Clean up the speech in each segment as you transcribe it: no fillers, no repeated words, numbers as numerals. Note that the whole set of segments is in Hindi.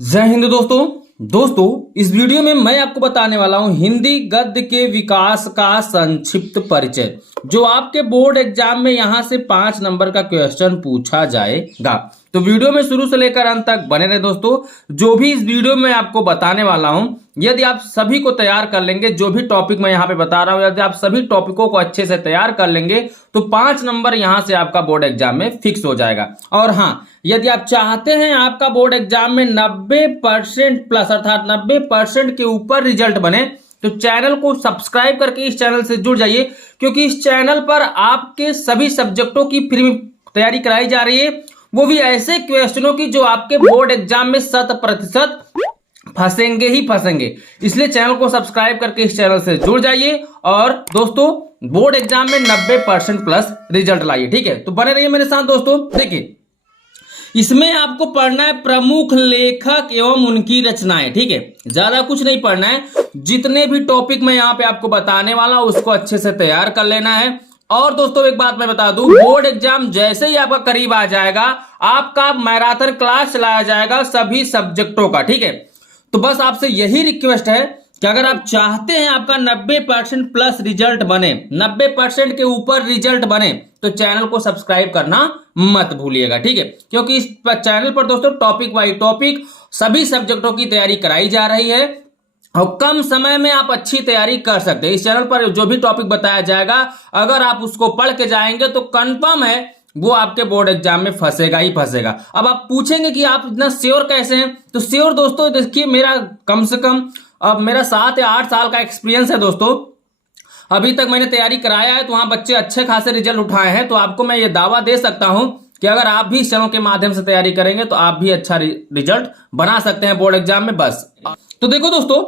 जय हिंद दोस्तों इस वीडियो में मैं आपको बताने वाला हूं हिंदी गद्य के विकास का संक्षिप्त परिचय, जो आपके बोर्ड एग्जाम में यहां से 5 नंबर का क्वेश्चन पूछा जाएगा। तो वीडियो में शुरू से लेकर अंत तक बने रहे दोस्तों। जो भी इस वीडियो में आपको बताने वाला हूं, यदि आप सभी को तैयार कर लेंगे, जो भी टॉपिक मैं यहाँ पे बता रहा हूं, यदि आप सभी टॉपिकों को अच्छे से तैयार कर लेंगे तो 5 नंबर यहां से आपका बोर्ड एग्जाम में फिक्स हो जाएगा। और हाँ, यदि आप चाहते हैं आपका बोर्ड एग्जाम में 90% प्लस अर्थात 90% के ऊपर रिजल्ट बने, तो चैनल को सब्सक्राइब करके इस चैनल से जुड़ जाइए, क्योंकि इस चैनल पर आपके सभी सब्जेक्टों की फ्री तैयारी कराई जा रही है, वो भी ऐसे क्वेश्चनों की जो आपके बोर्ड एग्जाम में 100% फंसेंगे ही फंसेंगे। इसलिए चैनल को सब्सक्राइब करके इस चैनल से जुड़ जाइए और दोस्तों बोर्ड एग्जाम में 90% प्लस रिजल्ट लाइए। ठीक है, तो बने रहिए मेरे साथ दोस्तों। देखिए, इसमें आपको पढ़ना है प्रमुख लेखक एवं उनकी रचनाएं। ठीक है, ज्यादा कुछ नहीं पढ़ना है, जितने भी टॉपिक मैं यहाँ पे आपको बताने वाला हूं उसको अच्छे से तैयार कर लेना है। और दोस्तों एक बात मैं बता दूं, बोर्ड एग्जाम जैसे ही आपका करीब आ जाएगा, आपका मैराथन क्लास चलाया जाएगा सभी सब्जेक्टों का। ठीक है, तो बस आपसे यही रिक्वेस्ट है कि अगर आप चाहते हैं आपका 90% प्लस रिजल्ट बने, 90% के ऊपर रिजल्ट बने, तो चैनल को सब्सक्राइब करना मत भूलिएगा। ठीक है, क्योंकि इस चैनल पर दोस्तों टॉपिक वाइज टॉपिक सभी सब्जेक्टों की तैयारी कराई जा रही है और कम समय में आप अच्छी तैयारी कर सकते हैं। इस चैनल पर जो भी टॉपिक बताया जाएगा, अगर आप उसको पढ़ के जाएंगे तो कंफर्म है वो आपके बोर्ड एग्जाम में फंसेगा ही फंसेगा। अब आप पूछेंगे कि आप इतना श्योर कैसे हैं, तो श्योर दोस्तों देखिए, मेरा कम से कम अब मेरा 7 या 8 साल का एक्सपीरियंस है दोस्तों। अभी तक मैंने तैयारी कराया है, तो वहां बच्चे अच्छे खासे रिजल्ट उठाए हैं। तो आपको मैं ये दावा दे सकता हूं कि अगर आप भी इस चैनल के माध्यम से तैयारी करेंगे तो आप भी अच्छा रिजल्ट बना सकते हैं बोर्ड एग्जाम में। बस तो देखो दोस्तों,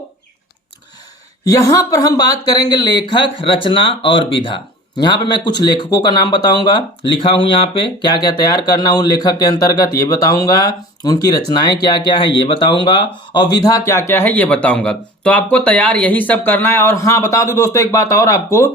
यहां पर हम बात करेंगे लेखक, रचना और विधा। यहाँ पे मैं कुछ लेखकों का नाम बताऊंगा, लिखा हूं यहाँ पे क्या क्या तैयार करना हूं लेखक के अंतर्गत ये बताऊंगा, उनकी रचनाएं क्या क्या है ये बताऊंगा, और विधा क्या क्या है ये बताऊंगा। तो आपको तैयार यही सब करना है। और हाँ, बता दूं दोस्तों एक बात और आपको,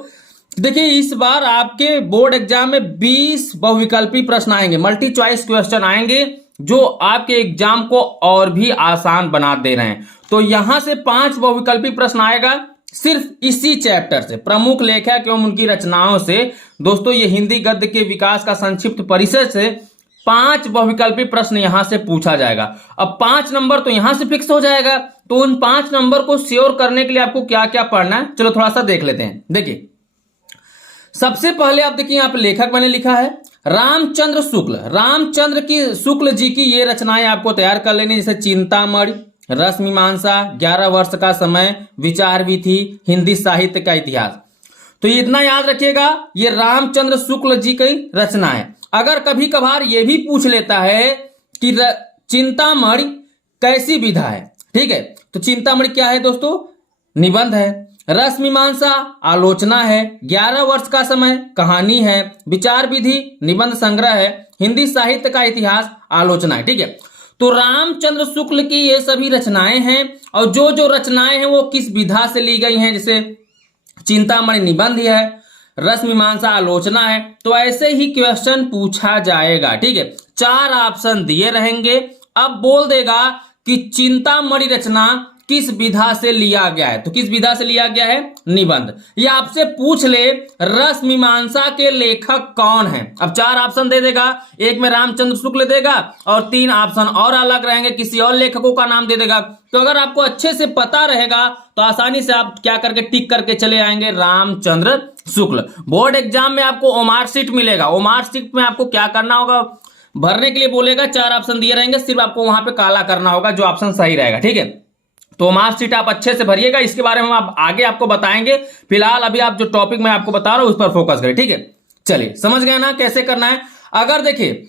देखिए इस बार आपके बोर्ड एग्जाम में 20 बहुविकल्पी प्रश्न आएंगे, मल्टी चॉइस क्वेश्चन आएंगे, जो आपके एग्जाम को और भी आसान बना दे रहे हैं। तो यहां से 5 बहुविकल्पी प्रश्न आएगा सिर्फ इसी चैप्टर से, प्रमुख लेखक एवं उनकी रचनाओं से। दोस्तों ये हिंदी गद्य के विकास का संक्षिप्त परिचय से 5 बहुविकल्पी प्रश्न यहां से पूछा जाएगा। अब 5 नंबर तो यहां से फिक्स हो जाएगा, तो उन 5 नंबर को श्योर करने के लिए आपको क्या क्या पढ़ना है, चलो थोड़ा सा देख लेते हैं। देखिए, सबसे पहले आप देखिए, यहाँ पे लेखक मैंने लिखा है रामचंद्र शुक्ल। रामचंद्र की शुक्ल जी की ये रचनाएं आपको तैयार कर लेनी, जैसे चिंतामणि, रसमीमांसा, 11 वर्ष का समय, विचार विधि, हिंदी साहित्य का इतिहास। तो इतना याद रखिएगा, ये रामचंद्र शुक्ल जी की रचना है। अगर कभी कभार ये भी पूछ लेता है कि चिंतामणि कैसी विधा है, ठीक है, तो चिंतामणि क्या है दोस्तों, निबंध है। रसमीमांसा आलोचना है। 11 वर्ष का समय कहानी है। विचार विधि निबंध संग्रह है। हिंदी साहित्य का इतिहास आलोचना है। ठीक है, तो रामचंद्र शुक्ल की ये सभी रचनाएं हैं, और जो जो रचनाएं हैं वो किस विधा से ली गई हैं, जैसे चिंतामणि निबंध है, रसमीमांसा आलोचना है। तो ऐसे ही क्वेश्चन पूछा जाएगा। ठीक है, 4 ऑप्शन दिए रहेंगे। अब बोल देगा कि चिंतामणि रचना किस विधा से लिया गया है, तो किस विधा से लिया गया है, निबंध। ये आपसे पूछ ले रसमीमांसा के लेखक कौन है। अब 4 ऑप्शन दे देगा, एक में रामचंद्र शुक्ल देगा और 3 ऑप्शन और अलग रहेंगे, किसी और लेखकों का नाम दे देगा। तो अगर आपको अच्छे से पता रहेगा तो आसानी से आप क्या करके टिक करके चले आएंगे, रामचंद्र शुक्ल। बोर्ड एग्जाम में आपको ओमार शीट मिलेगा, ओमार शीट में आपको क्या करना होगा, भरने के लिए बोलेगा, 4 ऑप्शन दिए रहेंगे, सिर्फ आपको वहां पे काला करना होगा जो ऑप्शन सही रहेगा। ठीक है, तो मार्कशीट आप अच्छे से भरिएगा, इसके बारे में हम आगे आपको बताएंगे। फिलहाल अभी आप जो टॉपिक मैं आपको बता रहा हूं उस पर फोकस करें। ठीक है, चलिए समझ गए ना कैसे करना है। अगर देखिए,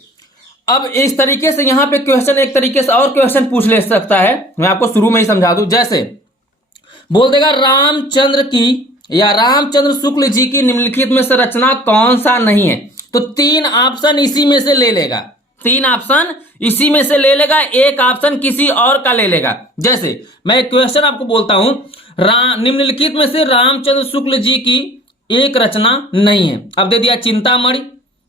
अब इस तरीके से यहां पे क्वेश्चन एक तरीके से और क्वेश्चन पूछ ले सकता है, मैं आपको शुरू में ही समझा दूं। जैसे बोल देगा रामचंद्र की या रामचंद्र शुक्ल जी की निम्नलिखित में से रचना कौन सा नहीं है, तो 3 ऑप्शन इसी में से ले लेगा, 3 ऑप्शन इसी में से ले लेगा, एक ऑप्शन किसी और का ले लेगा। जैसे मैं क्वेश्चन आपको बोलता हूं, निम्नलिखित में से रामचंद्र शुक्ल जी की एक रचना नहीं है। अब दे दिया चिंतामणि,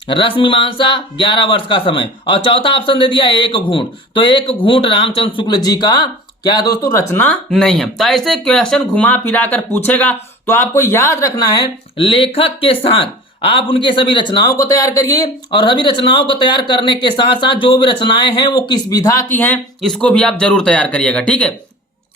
रस मीमांसा 11 वर्ष का समय, और चौथा ऑप्शन दे दिया एक घूंट। तो एक घूंट रामचंद्र शुक्ल जी का क्या दोस्तों रचना नहीं है। तो ऐसे क्वेश्चन घुमा फिरा कर पूछेगा, तो आपको याद रखना है लेखक के साथ आप उनके सभी रचनाओं को तैयार करिए, और सभी रचनाओं को तैयार करने के साथ साथ जो भी रचनाएं हैं वो किस विधा की हैं इसको भी आप जरूर तैयार करिएगा, ठीक है।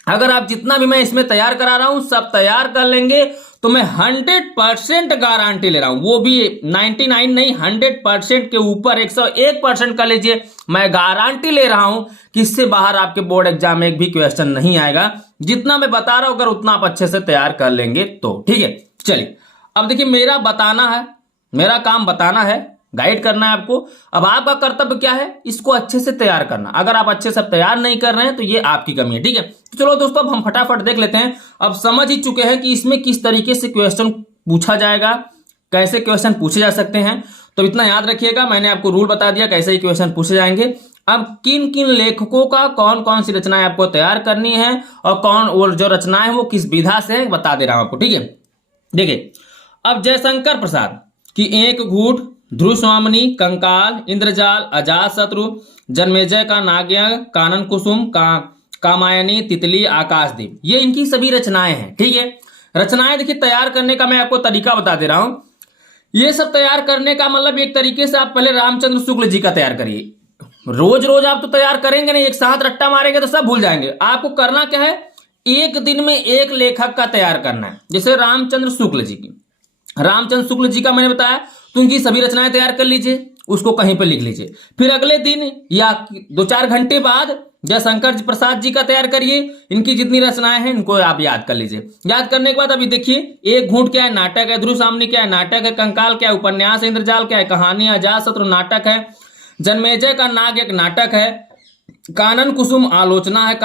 अगर आप जितना भी मैं इसमें तैयार करा रहा हूं सब तैयार कर लेंगे तो मैं 100% गारंटी ले रहा हूं, वो भी 99 नहीं 100% के ऊपर 101% कर लीजिए, मैं गारंटी ले रहा हूं कि इससे बाहर आपके बोर्ड एग्जाम में एक भी क्वेश्चन नहीं आएगा। जितना मैं बता रहा हूं अगर उतना आप अच्छे से तैयार कर लेंगे तो, ठीक है। चलिए अब देखिए, मेरा बताना है, मेरा काम बताना है, गाइड करना है आपको। अब आपका कर्तव्य क्या है, इसको अच्छे से तैयार करना। अगर आप अच्छे से तैयार नहीं कर रहे हैं तो ये आपकी कमी है, ठीक है। तो चलो दोस्तों अब हम फटाफट देख लेते हैं। अब समझ ही चुके हैं कि इसमें किस तरीके से क्वेश्चन पूछा जाएगा, कैसे क्वेश्चन पूछे जा सकते हैं। तो इतना याद रखिएगा, मैंने आपको रूल बता दिया कैसे ही क्वेश्चन पूछे जाएंगे। अब किन किन लेखकों का कौन कौन सी रचनाएं आपको तैयार करनी है और कौन और जो रचनाएं वो किस विधा से बता दे रहा हूं आपको, ठीक है। देखिए अब जयशंकर प्रसाद की एक घूंट, ध्रुव स्वामिनी, कंकाल, इंद्रजाल, अजातशत्रु, जन्मेजय का नागयज्ञ, कानन कुसुम, कामायनी, तितली, आकाशदीप, ये इनकी सभी रचनाएं हैं, ठीक है। रचनाएं देखिए तैयार करने का मैं आपको तरीका बता दे रहा हूं। ये सब तैयार करने का मतलब एक तरीके से आप पहले रामचंद्र शुक्ल जी का तैयार करिए। रोज रोज आप तो तैयार करेंगे नहीं, एक साथ रट्टा मारेंगे तो सब भूल जाएंगे। आपको करना क्या है, एक दिन में एक लेखक का तैयार करना है। जैसे रामचंद्र शुक्ल जी की, रामचंद्र शुक्ल जी का मैंने बताया तो उनकी सभी रचनाएं तैयार कर लीजिए, उसको कहीं पर लिख लीजिए। फिर अगले दिन या 2-4 घंटे बाद जयशंकर प्रसाद जी का तैयार करिए, इनकी जितनी रचनाएं हैं इनको आप याद कर लीजिए। याद करने के बाद अभी देखिए, एक घूंट क्या है, नाटक है, ध्रुव स्वामिनी क्या है, नाटक है, कंकाल क्या है, उपन्यास है, इंद्रजाल क्या है, कहानी, अजातशत्रु नाटक है, जन्मेजय का नाग एक नाटक है, कानन कुसुम आलोचना है,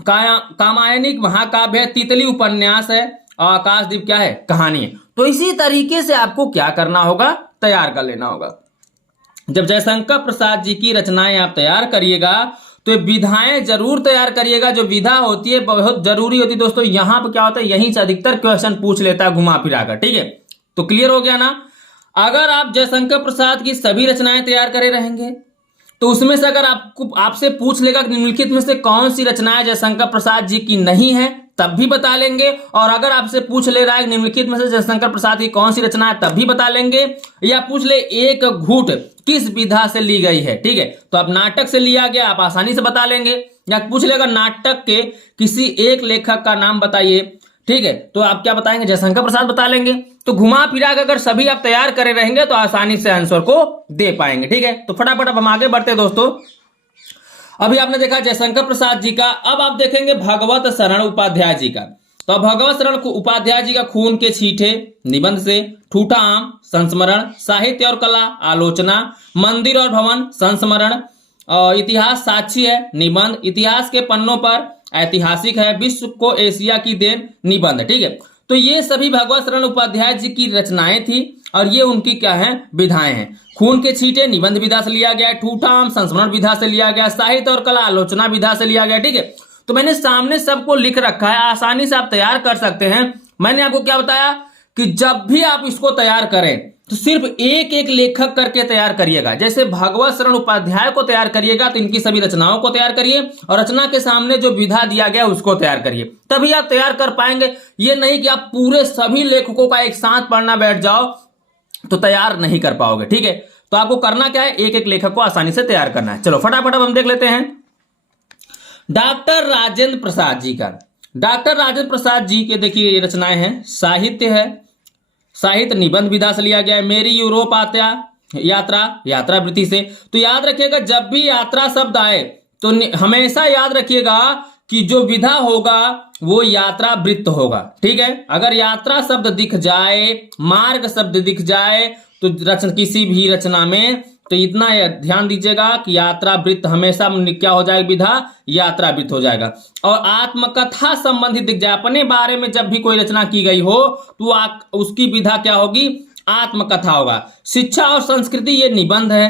कामायनी महाकाव्य है, तितली उपन्यास है, और आकाशदीप क्या है, कहानी है। तो इसी तरीके से आपको क्या करना होगा, तैयार कर लेना होगा। जब जयशंकर प्रसाद जी की रचनाएं आप तैयार करिएगा तो विधाएं जरूर तैयार करिएगा। जो विधा होती है बहुत जरूरी होती है दोस्तों। यहां पर क्या होता है, यहीं से अधिकतर क्वेश्चन पूछ लेता है घुमा फिरा कर, ठीक है। तो क्लियर हो गया ना। अगर आप जयशंकर प्रसाद की सभी रचनाएं तैयार करे रहेंगे तो उसमें से अगर आपसे पूछ लेगा निम्नलिखित में से कौन सी रचनाएं जयशंकर प्रसाद जी की नहीं है तब भी बता लेंगे, और अगर आपसे पूछ ले रहा है निम्नलिखित में से जयशंकर प्रसाद की कौन सी रचना है तब भी बता लेंगे, या पूछ ले एक घूंट किस विधा से ली गई है, ठीक है। तो अब नाटक से लिया गया आप आसानी से बता लेंगे, या पूछ लेगा नाटक के किसी एक लेखक का नाम बताइए, ठीक है, तो आप क्या बताएंगे, जयशंकर प्रसाद बता लेंगे। तो घुमा फिरा कर अगर सभी आप तैयार करे रहेंगे तो आसानी से आंसर को दे पाएंगे, ठीक है। तो फटाफट अब हम आगे बढ़ते हैं दोस्तों। अभी आपने देखा जयशंकर प्रसाद जी का, अब आप देखेंगे भगवत शरण उपाध्याय जी का। तो भगवत शरण उपाध्याय जी का खून के छींटे निबंध से, ठूठा आम संस्मरण, साहित्य और कला आलोचना, मंदिर और भवन संस्मरण, इतिहास साक्षी है निबंध, इतिहास के पन्नों पर ऐतिहासिक है, विश्व को एशिया की देन निबंध, ठीक है। तो ये सभी भगवत शरण उपाध्याय जी की रचनाएं थी और ये उनकी क्या है, विधाएं हैं। खून के छींटे निबंध विधा से लिया गया है, ठूठा आम संस्मरण विधा से लिया गया, साहित्य और कला आलोचना विधा से लिया गया, ठीक है। तो मैंने सामने सबको लिख रखा है, आसानी से आप तैयार कर सकते हैं। मैंने आपको क्या बताया कि जब भी आप इसको तैयार करें तो सिर्फ एक एक लेखक करके तैयार करिएगा। जैसे भगवत शरण उपाध्याय को तैयार करिएगा तो इनकी सभी रचनाओं को तैयार करिए, और रचना के सामने जो विधा दिया गया उसको तैयार करिए, तभी आप तैयार कर पाएंगे। ये नहीं कि आप पूरे सभी लेखकों का एक साथ पढ़ना बैठ जाओ तो तैयार नहीं कर पाओगे, ठीक है। तो आपको करना क्या है, एक एक लेखक को आसानी से तैयार करना है। चलो फटाफट अब हम देख लेते हैं डॉक्टर राजेंद्र प्रसाद जी का। डॉक्टर राजेंद्र प्रसाद जी के देखिए ये रचनाएं हैं, साहित्य है, साहित्य निबंध विधा से लिया गया है, मेरी यूरोप आत्या यात्रा, यात्रा वृत्ति से। तो याद रखिएगा जब भी यात्रा शब्द आए तो हमेशा याद रखिएगा कि जो विधा होगा वो यात्रा वृत्त होगा, ठीक है। अगर यात्रा शब्द दिख जाए, मार्ग शब्द दिख जाए तो किसी भी रचना में, तो इतना ध्यान दीजिएगा कि यात्रा वृत्त हमेशा क्या हो जाएगा, विधा यात्रा वृत्त हो जाएगा। और आत्मकथा संबंधित दिख जाए, अपने बारे में जब भी कोई रचना की गई हो तो उसकी विधा क्या होगी, आत्मकथा होगा। शिक्षा और संस्कृति ये निबंध है,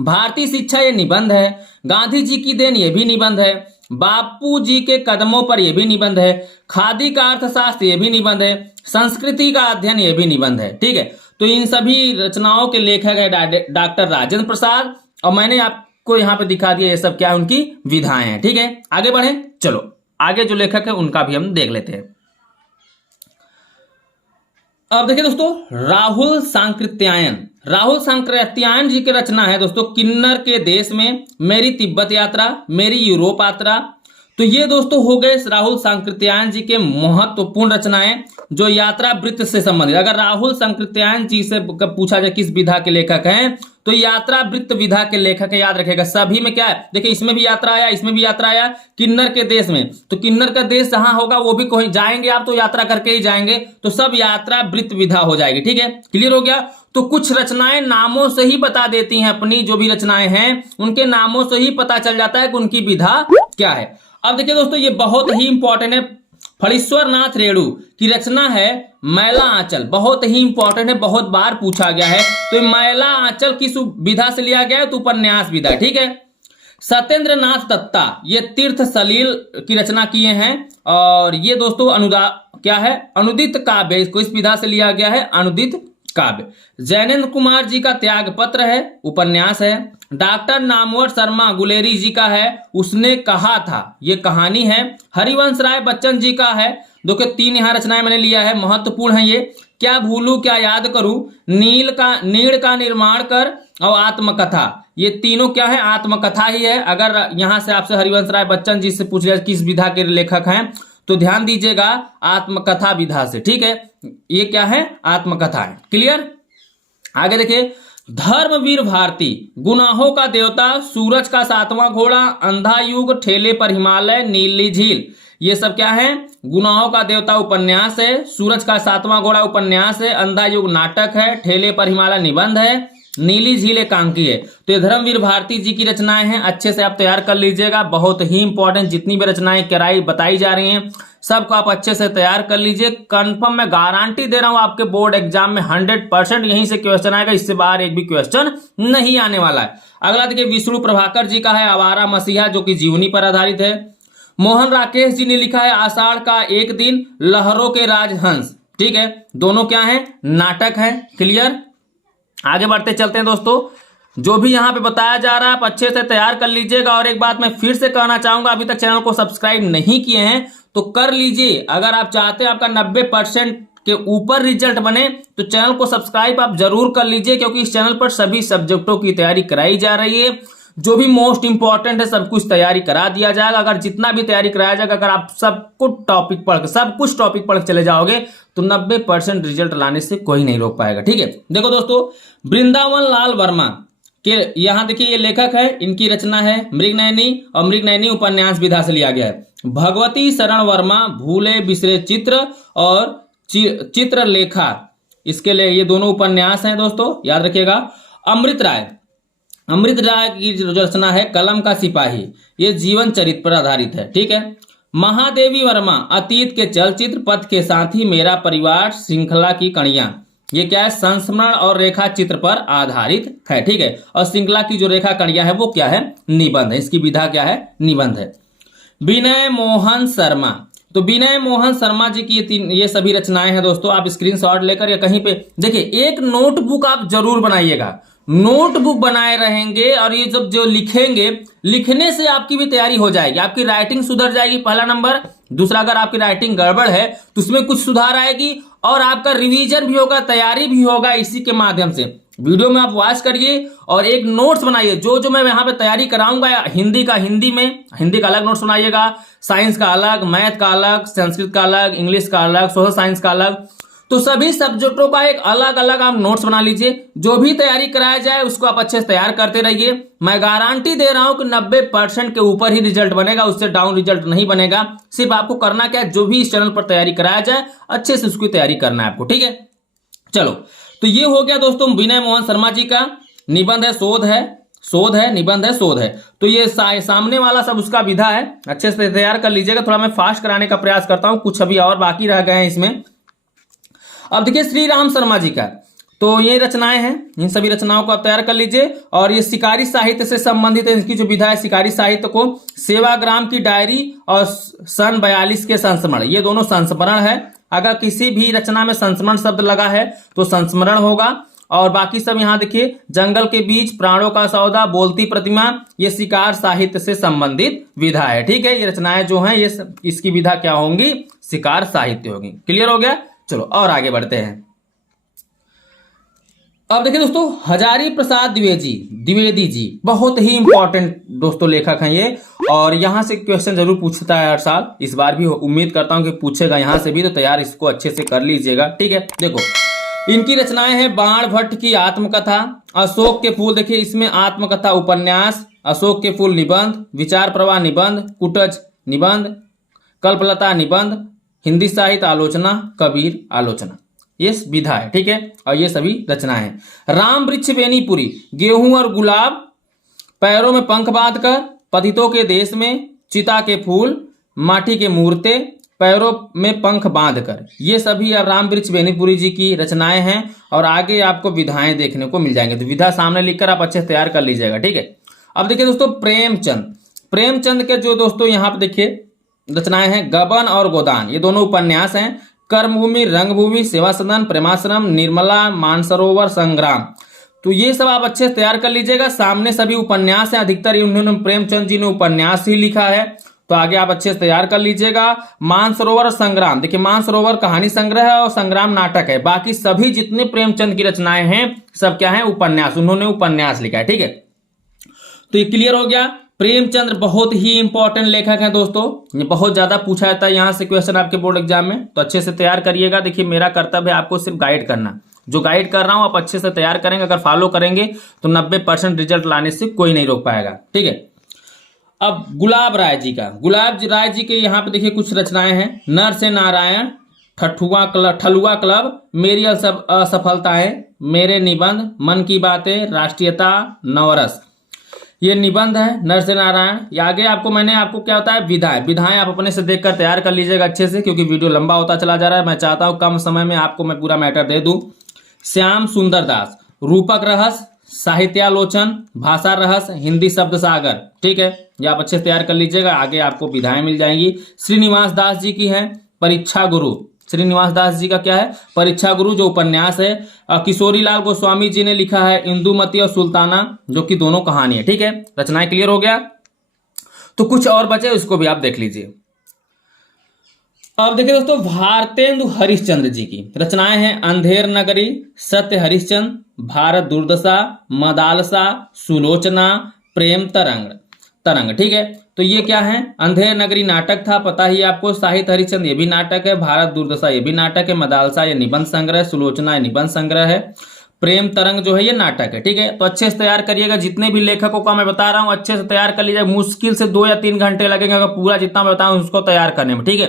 भारतीय शिक्षा ये निबंध है, गांधी जी की देन ये भी निबंध है, बापू जी के कदमों पर यह भी निबंध है, खादी का अर्थशास्त्र ये भी निबंध है, संस्कृति का अध्ययन ये भी निबंध है, ठीक है। तो इन सभी रचनाओं के लेखक है डॉक्टर राजेंद्र प्रसाद, और मैंने आपको यहाँ पे दिखा दिया ये सब क्या है, उनकी विधाएं हैं। ठीक है, आगे बढ़े, चलो आगे जो लेखक है उनका भी हम देख लेते हैं। अब देखिए दोस्तों, राहुल सांकृत्यायन जी की रचना है दोस्तों, किन्नर के देश में, मेरी तिब्बत यात्रा, मेरी यूरोप यात्रा। तो ये दोस्तों हो गए राहुल सांकृत्यायन जी के महत्वपूर्ण रचनाएं जो यात्रा वृत्त से संबंधित। अगर राहुल सांकृत्यायन जी से पूछा जाए किस विधा के लेखक हैं, तो यात्रा वृत्त विधा के लेखक है, याद रखेगा। सभी में क्या है, देखिए इसमें भी यात्रा आया, इसमें भी यात्रा आया, किन्नर के देश में, तो किन्नर का देश जहां होगा वो भी कहीं जाएंगे आप, तो यात्रा करके ही जाएंगे, तो सब यात्रा वृत्त विधा हो जाएगी। ठीक है, क्लियर हो गया। तो कुछ रचनाएं नामों से ही बता देती हैं, अपनी जो भी रचनाएं हैं उनके नामों से ही पता चल जाता है कि उनकी विधा क्या है। अब देखिए दोस्तों, ये बहुत ही इंपॉर्टेंट है, फणीश्वर नाथ रेणु की रचना है मैला आंचल, बहुत ही इंपॉर्टेंट है, बहुत बार पूछा गया है। तो मैला आंचल किस विधा से लिया गया है, तो उपन्यास विधा। ठीक है, सत्येंद्र नाथ दत्ता ये तीर्थ सलील की रचना किए हैं, और ये दोस्तों अनुदित काव्य, इसको इस विधा से लिया गया है, अनुदित काव्य। जैनेन्द्र कुमार जी का त्याग पत्र है, उपन्यास है। डॉक्टर नामवर शर्मा गुलेरी जी का है, उसने कहा था, ये कहानी है। हरिवंश राय बच्चन जी का है, देखो 3 यहाँ रचनाएं मैंने लिया है, महत्वपूर्ण है ये। क्या भूलूं क्या याद करूं, नीड़ का निर्माण कर, और आत्मकथा। ये तीनों क्या है, आत्मकथा ही है। अगर यहां से आपसे हरिवंश राय बच्चन जी से पूछ लिया किस विधा के लेखक हैं, तो ध्यान दीजिएगा आत्मकथा विधा से। ठीक है, ये क्या है, आत्मकथा है। क्लियर, आगे देखिए, धर्मवीर भारती, गुनाहों का देवता, सूरज का 7वां घोड़ा, अंधा युग, ठेले पर हिमालय, नीली झील, ये सब क्या है, गुनाहों का देवता उपन्यास है, सूरज का 7वां घोड़ा उपन्यास है, अंधा युग नाटक है, ठेले पर हिमालय निबंध है, नीली झील एकांकी है। तो ये धर्मवीर भारती जी की रचनाएं हैं, अच्छे से आप तैयार कर लीजिएगा, बहुत ही इंपॉर्टेंट। जितनी भी रचनाएं कराई बताई जा रही हैं सबको आप अच्छे से तैयार कर लीजिए। कंफर्म मैं गारंटी दे रहा हूं, आपके बोर्ड एग्जाम में 100% यहीं से क्वेश्चन आएगा, इससे बाहर एक भी क्वेश्चन नहीं आने वाला है। अगला देखिए, विष्णु प्रभाकर जी का है आवारा मसीहा, जो कि जीवनी पर आधारित है। मोहन राकेश जी ने लिखा है आषाढ़ का एक दिन, लहरों के राजहंस। ठीक है, दोनों क्या है, नाटक है। क्लियर, आगे बढ़ते चलते हैं दोस्तों, जो भी यहाँ पे बताया जा रहा है आप अच्छे से तैयार कर लीजिएगा। और एक बात मैं फिर से कहना चाहूंगा, अभी तक चैनल को सब्सक्राइब नहीं किए हैं तो कर लीजिए। अगर आप चाहते हैं आपका 90% के ऊपर रिजल्ट बने तो चैनल को सब्सक्राइब आप जरूर कर लीजिए, क्योंकि इस चैनल पर सभी सब्जेक्टों की तैयारी कराई जा रही है। जो भी मोस्ट इंपॉर्टेंट है सब कुछ तैयारी करा दिया जाएगा। अगर जितना भी तैयारी कराया जाएगा, अगर आप सब कुछ टॉपिक पढ़ चले जाओगे तो 90% रिजल्ट लाने से कोई नहीं रोक पाएगा। ठीक है, देखो दोस्तों, वृंदावन लाल वर्मा के यहाँ देखिए ये लेखक है, इनकी रचना है मृगनयनी, और मृगनयनी उपन्यास विधा से लिया गया है। भगवती शरण वर्मा भूले बिसरे चित्र और चित्रलेखा, इसके लिए ये दोनों उपन्यास हैं दोस्तों, याद रखिएगा। अमृत राय की जो रचना है कलम का सिपाही, ये जीवन चरित्र पर आधारित है। ठीक है, महादेवी वर्मा अतीत के चलचित्र, पथ के साथी, मेरा परिवार, श्रृंखला की कड़ियां, ये क्या है, संस्मरण और रेखा चित्र पर आधारित है। ठीक है, और श्रृंखला की जो रेखा कड़ियां है वो क्या है, निबंध है, इसकी विधा क्या है, निबंध है। विनय मोहन शर्मा, तो विनय मोहन शर्मा जी की ये सभी रचनाएं हैं दोस्तों, आप स्क्रीनशॉट लेकर या कहीं पे देखिए, एक नोटबुक आप जरूर बनाइएगा, नोटबुक बनाए रहेंगे, और ये जब जो लिखेंगे, लिखने से आपकी भी तैयारी हो जाएगी, आपकी राइटिंग सुधर जाएगी, पहला नंबर। दूसरा, अगर आपकी राइटिंग गड़बड़ है तो उसमें कुछ सुधार आएगी, और आपका रिवीजन भी होगा, तैयारी भी होगा इसी के माध्यम से। वीडियो में आप वॉच करिए और एक नोट्स बनाइए, जो मैं यहाँ पे तैयारी कराऊंगा, हिंदी का हिंदी में, हिंदी का अलग नोट्स बनाइएगा, साइंस का अलग, मैथ का अलग, संस्कृत का अलग, इंग्लिश का अलग, सोशल साइंस का अलग, तो सभी सब्जेक्टों का एक अलग अलग आप नोट्स बना लीजिए। जो भी तैयारी कराया जाए उसको आप अच्छे से तैयार करते रहिए। मैं गारंटी दे रहा हूं कि 90% के ऊपर ही रिजल्ट बनेगा, उससे डाउन रिजल्ट नहीं बनेगा। सिर्फ आपको करना क्या है, जो भी इस चैनल पर तैयारी कराया जाए अच्छे से उसकी तैयारी करना है आपको। ठीक है, चलो, तो ये हो गया दोस्तों विनय मोहन शर्मा जी का निबंध है, शोध है, निबंध है, शोध है। तो ये सामने वाला सब उसका विधा है, अच्छे से तैयार कर लीजिएगा। थोड़ा मैं फास्ट कराने का प्रयास करता हूं, कुछ अभी और बाकी रह गए हैं इसमें। अब देखिए श्री राम शर्मा जी का, तो ये रचनाएं हैं, इन सभी रचनाओं को आप तैयार कर लीजिए। और ये शिकारी साहित्य से संबंधित है, इसकी जो विधा है शिकारी साहित्य को, सेवाग्राम की डायरी और सन 42 के संस्मरण, ये दोनों संस्मरण है। अगर किसी भी रचना में संस्मरण शब्द लगा है तो संस्मरण होगा। और बाकी सब यहाँ देखिए, जंगल के बीच, प्राणों का सौदा, बोलती प्रतिमा, ये शिकार साहित्य से संबंधित विधा है। ठीक है, ये रचनाएं जो हैं ये इसकी विधा क्या होंगी, शिकार साहित्य होगी। क्लियर हो गया। चलो और आगे बढ़ते हैं। अब देखिए दोस्तों, हजारी प्रसाद द्विवेदी जी बहुत ही इंपॉर्टेंट दोस्तों लेखक हैं ये, और यहां से क्वेश्चन जरूर पूछता है हर साल। इस बार भी उम्मीद करता हूं कि पूछेगा यहां से भी, तो तैयार इसको अच्छे से कर लीजिएगा। ठीक है, देखो इनकी रचनाएं हैं बाण भट्ट की आत्मकथा, अशोक के फूल, देखिए इसमें आत्मकथा उपन्यास, अशोक के फूल निबंध, विचार प्रवाह निबंध, कुटज निबंध, कल्पलता निबंध, हिंदी साहित्य आलोचना, कबीर आलोचना, ये विधा है। ठीक है, और ये सभी रचनाएं हैं। राम वृक्ष बेनीपुरी, गेहूं और गुलाब, पैरों में पंख बांधकर, पतितों के देश में, चिता के फूल, माटी के मूर्ते, पैरों में पंख बांधकर, ये सभी अब राम वृक्ष बेनीपुरी जी की रचनाएं हैं। और आगे आपको विधाएं देखने को मिल जाएंगे, तो विधा सामने लिखकर आप अच्छे से तैयार कर लीजिएगा। ठीक है, अब देखिए दोस्तों प्रेमचंद के जो दोस्तों यहाँ पे देखिए रचनाएं हैं, गबन और गोदान, ये दोनों उपन्यास हैं। कर्मभूमि, रंगभूमि, सेवा सदन, प्रेमाश्रम, निर्मला, मानसरोवर, संग्राम, तो ये सब आप अच्छे से तैयार कर लीजिएगा। सामने सभी उपन्यास हैं, अधिकतर उन्होंने प्रेमचंद जी ने उपन्यास ही लिखा है, तो आगे आप अच्छे से तैयार कर लीजिएगा। मानसरोवर और संग्राम, देखिए मानसरोवर कहानी संग्रह है और संग्राम नाटक है। बाकी सभी जितने प्रेमचंद की रचनाएं हैं सब क्या है, उपन्यास, उन्होंने उपन्यास लिखा है। ठीक है, तो ये क्लियर हो गया। प्रेमचंद बहुत ही इंपॉर्टेंट लेखक हैं दोस्तों, ये बहुत ज्यादा पूछा जाता है यहाँ से क्वेश्चन आपके बोर्ड एग्जाम में, तो अच्छे से तैयार करिएगा। देखिए मेरा कर्तव्य है आपको सिर्फ गाइड करना, जो गाइड कर रहा हूं आप अच्छे से तैयार करेंगे, अगर फॉलो करेंगे तो 90% रिजल्ट लाने से कोई नहीं रोक पाएगा। ठीक है, अब गुलाब राय जी के यहाँ पे देखिए कुछ रचनाएं हैं। नर से नारायण, ठलुआ क्लब, मेरी असफलताएं, मेरे निबंध, मन की बातें, राष्ट्रीयता, नवरस, ये निबंध है। नर से नारायण, ये आगे मैंने आपको क्या होता है, विधाएं आप अपने से देखकर तैयार कर लीजिएगा अच्छे से, क्योंकि वीडियो लंबा होता चला जा रहा है। मैं चाहता हूं कम समय में आपको मैं पूरा मैटर दे दूं। श्याम सुंदर दास, रूपक रहस्य, साहित्यालोचन, भाषा रहस्य, हिंदी शब्द सागर। ठीक है, ये आप अच्छे से तैयार कर लीजिएगा, आगे आपको विधाएं मिल जाएंगी। श्रीनिवास दास जी की है परीक्षा गुरु, श्रीनिवास दास जी का क्या है, परीक्षा गुरु, जो उपन्यास है। किशोरी लाल गोस्वामी जी ने लिखा है इंदुमती और सुल्ताना, जो कि दोनों कहानी है। ठीक है, रचनाएं क्लियर हो गया। तो कुछ और बचे उसको भी आप देख लीजिए। अब देखिए दोस्तों, भारतेंदु हरिश्चंद्र जी की रचनाएं हैं अंधेर नगरी, सत्य हरिश्चंद्र, भारत दुर्दशा, मदालसा, सुलोचना, प्रेम तरंग। ठीक है, तो ये क्या है, अंधेर नगरी नाटक था, पता ही आपको, साहित्य हरिश्चंद्र ये भी नाटक है, भारत दुर्दशा ये भी नाटक है, मदालसा ये निबंध संग्रह, सुलोचना ये निबंध संग्रह है, प्रेम तरंग जो है ये नाटक है। ठीक है, तो अच्छे से तैयार करिएगा। जितने भी लेखकों का मैं बता रहा हूं अच्छे से तैयार कर लीजिए, मुश्किल से 2 या 3 घंटे लगेंगे अगर पूरा जितना मैं बताऊं उसको तैयार करने में। ठीक है,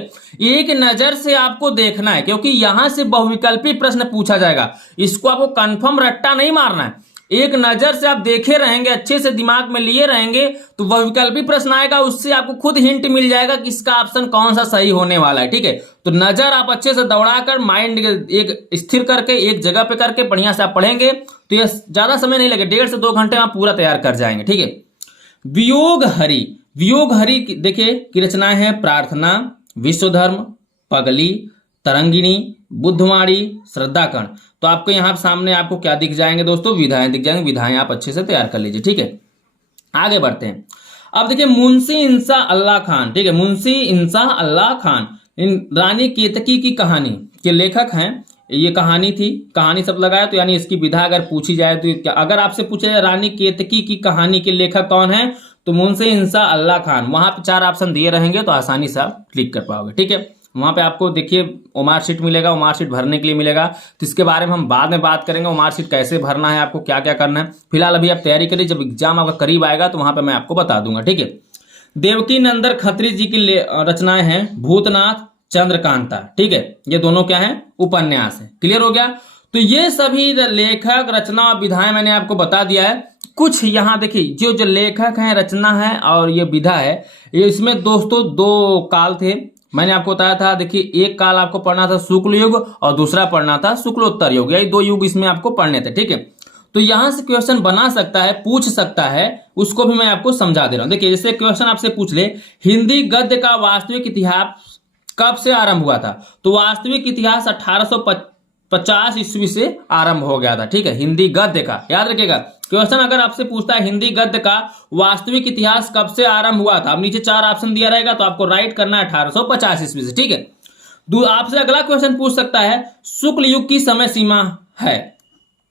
एक नजर से आपको देखना है, क्योंकि यहां से बहुविकल्पी प्रश्न पूछा जाएगा, इसको आपको कंफर्म रट्टा नहीं मारना है। एक नजर से आप देखे रहेंगे, अच्छे से दिमाग में लिए रहेंगे, तो वह विकल्पी प्रश्न आएगा, उससे आपको खुद हिंट मिल जाएगा कि इसका ऑप्शन कौन सा सही होने वाला है। ठीक है, तो नजर आप अच्छे से दौड़ाकर माइंड एक स्थिर करके एक जगह पे करके बढ़िया से आप पढ़ेंगे तो ये ज्यादा समय नहीं लगे, 1.5 से 2 घंटे में आप पूरा तैयार कर जाएंगे। ठीक है, वियोग हरि देखिए की रचनाएं हैं प्रार्थना, विश्वधर्म, पगली, तरंगिनी, बुद्धवाणी, श्रद्धाकर्ण। तो आपको यहाँ सामने आपको क्या दिख जाएंगे दोस्तों, विधाएं दिख जाएंगे, विधाएं आप अच्छे से तैयार कर लीजिए। ठीक है, आगे बढ़ते हैं। अब देखिए मुंशी इंसा अल्लाह खान, ठीक है, मुंशी इंसा अल्लाह खान रानी केतकी की कहानी के लेखक हैं। ये कहानी थी, कहानी सब लगाया, तो यानी इसकी विधा अगर पूछी जाए तो अगर आपसे पूछा जाए रानी केतकी की कहानी के लेखक कौन है, तो मुंशी इंसा अल्लाह खान। वहां पे 4 ऑप्शन दिए रहेंगे तो आसानी से आप क्लिक कर पाओगे। ठीक है, वहां पे आपको देखिए ओमार शीट मिलेगा, ओमार शीट भरने के लिए मिलेगा, तो इसके बारे में हम बाद में बात करेंगे, ओमार शीट कैसे भरना है, आपको क्या क्या करना है। फिलहाल अभी आप तैयारी करिए, जब एग्जाम आपका करीब आएगा तो वहां पे मैं आपको बता दूंगा। ठीक है, देवकी नंदन खत्री जी की रचनाएं हैं भूतनाथ, चंद्रकांता। ठीक है, ये दोनों क्या है, उपन्यास है। क्लियर हो गया। तो ये सभी लेखक, रचना और विधाएं मैंने आपको बता दिया है। कुछ यहाँ देखिए जो लेखक हैं, रचना है और ये विधा है, ये इसमें दोस्तों 2 काल थे। मैंने आपको बताया था, देखिए एक काल आपको पढ़ना था शुक्ल युग और दूसरा पढ़ना था शुक्लोत्तर युग, यही 2 युग इसमें आपको पढ़ने थे। ठीक है, तो यहां से क्वेश्चन बना सकता है, पूछ सकता है, उसको भी मैं आपको समझा दे रहा हूं। देखिए जैसे क्वेश्चन आपसे पूछ ले, हिंदी गद्य का वास्तविक इतिहास कब से आरंभ हुआ था? तो वास्तविक इतिहास 1850 ईस्वी से आरंभ हो गया था। ठीक है, हिंदी गद्य का याद रखिएगा। क्वेश्चन अगर आपसे पूछता है हिंदी गद्य का वास्तविक इतिहास कब से आरंभ हुआ था, अब नीचे 4 ऑप्शन दिया रहेगा तो आपको राइट करना है 1850 ईस्वी से। ठीक है, आपसे अगला क्वेश्चन पूछ सकता है शुक्ल युग की समय सीमा है।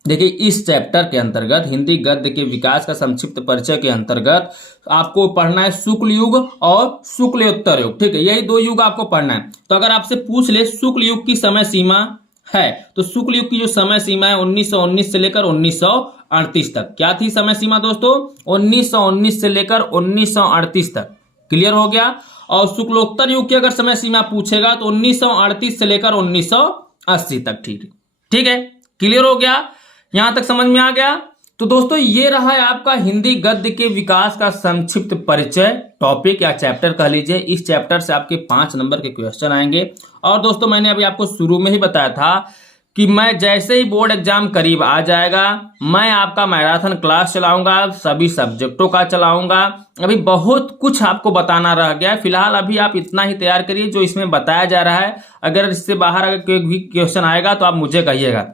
देखिए, इस चैप्टर के अंतर्गत हिंदी गद्य के विकास का संक्षिप्त परिचय के अंतर्गत आपको पढ़ना है शुक्ल युग और शुक्लोत्तर युग। ठीक है, यही 2 युग आपको पढ़ना है। तो अगर आपसे पूछ ले शुक्ल युग की समय सीमा है, तो शुक्ल युग की जो समय सीमा है 1919 से लेकर 1938 तक। क्या थी समय सीमा दोस्तों? 1919 से लेकर 1938 तक। क्लियर हो गया। और शुक्लोत्तर युग की अगर समय सीमा पूछेगा तो 1938 से लेकर 1980 तक। ठीक है, क्लियर हो गया, यहां तक समझ में आ गया। तो दोस्तों ये रहा है आपका हिंदी गद्य के विकास का संक्षिप्त परिचय, टॉपिक या चैप्टर कह लीजिए। इस चैप्टर से आपके 5 नंबर के क्वेश्चन आएंगे। और दोस्तों मैंने अभी आपको शुरू में ही बताया था कि मैं जैसे ही बोर्ड एग्जाम करीब आ जाएगा मैं आपका मैराथन क्लास चलाऊंगा, सभी सब्जेक्टों का चलाऊंगा। अभी बहुत कुछ आपको बताना रह गया है, फिलहाल अभी आप इतना ही तैयार करिए जो इसमें बताया जा रहा है। अगर इससे बाहर अगर कोई भी क्वेश्चन आएगा तो आप मुझे कहिएगा।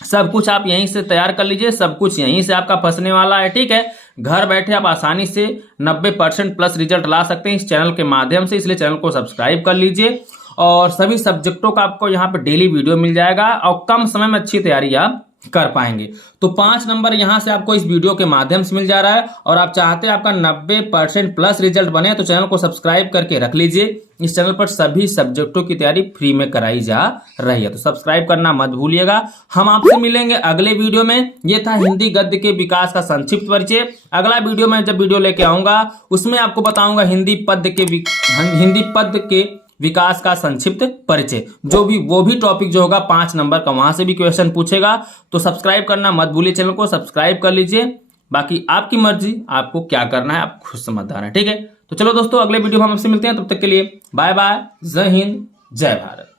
सब कुछ आप यहीं से तैयार कर लीजिए, सब कुछ यहीं से आपका फंसने वाला है। ठीक है, घर बैठे आप आसानी से 90% प्लस रिजल्ट ला सकते हैं इस चैनल के माध्यम से, इसलिए चैनल को सब्सक्राइब कर लीजिए। और सभी सब्जेक्टों का आपको यहाँ पे डेली वीडियो मिल जाएगा और कम समय में अच्छी तैयारी आप कर पाएंगे। तो 5 नंबर यहाँ से आपको इस वीडियो के माध्यम से मिल जा रहा है। और आप चाहते हैं आपका 90% प्लस रिजल्ट बने तो चैनल को सब्सक्राइब करके रख लीजिए। इस चैनल पर सभी सब्जेक्टों की तैयारी फ्री में कराई जा रही है, तो सब्सक्राइब करना मत भूलिएगा। हम आपसे मिलेंगे अगले वीडियो में। ये था हिंदी गद्य के विकास का संक्षिप्त परिचय। अगला वीडियो में जब वीडियो लेके आऊंगा उसमें आपको बताऊंगा हिंदी पद्य के विकास का संक्षिप्त परिचय, वो भी टॉपिक जो होगा 5 नंबर का, वहां से भी क्वेश्चन पूछेगा। तो सब्सक्राइब करना मत भूलिए, चैनल को सब्सक्राइब कर लीजिए। बाकी आपकी मर्जी, आपको क्या करना है आप खुद समझदार हैं। ठीक है, तो चलो दोस्तों अगले वीडियो में हम आपसे मिलते हैं, तब तक के लिए बाय बाय, जय हिंद, जय भारत।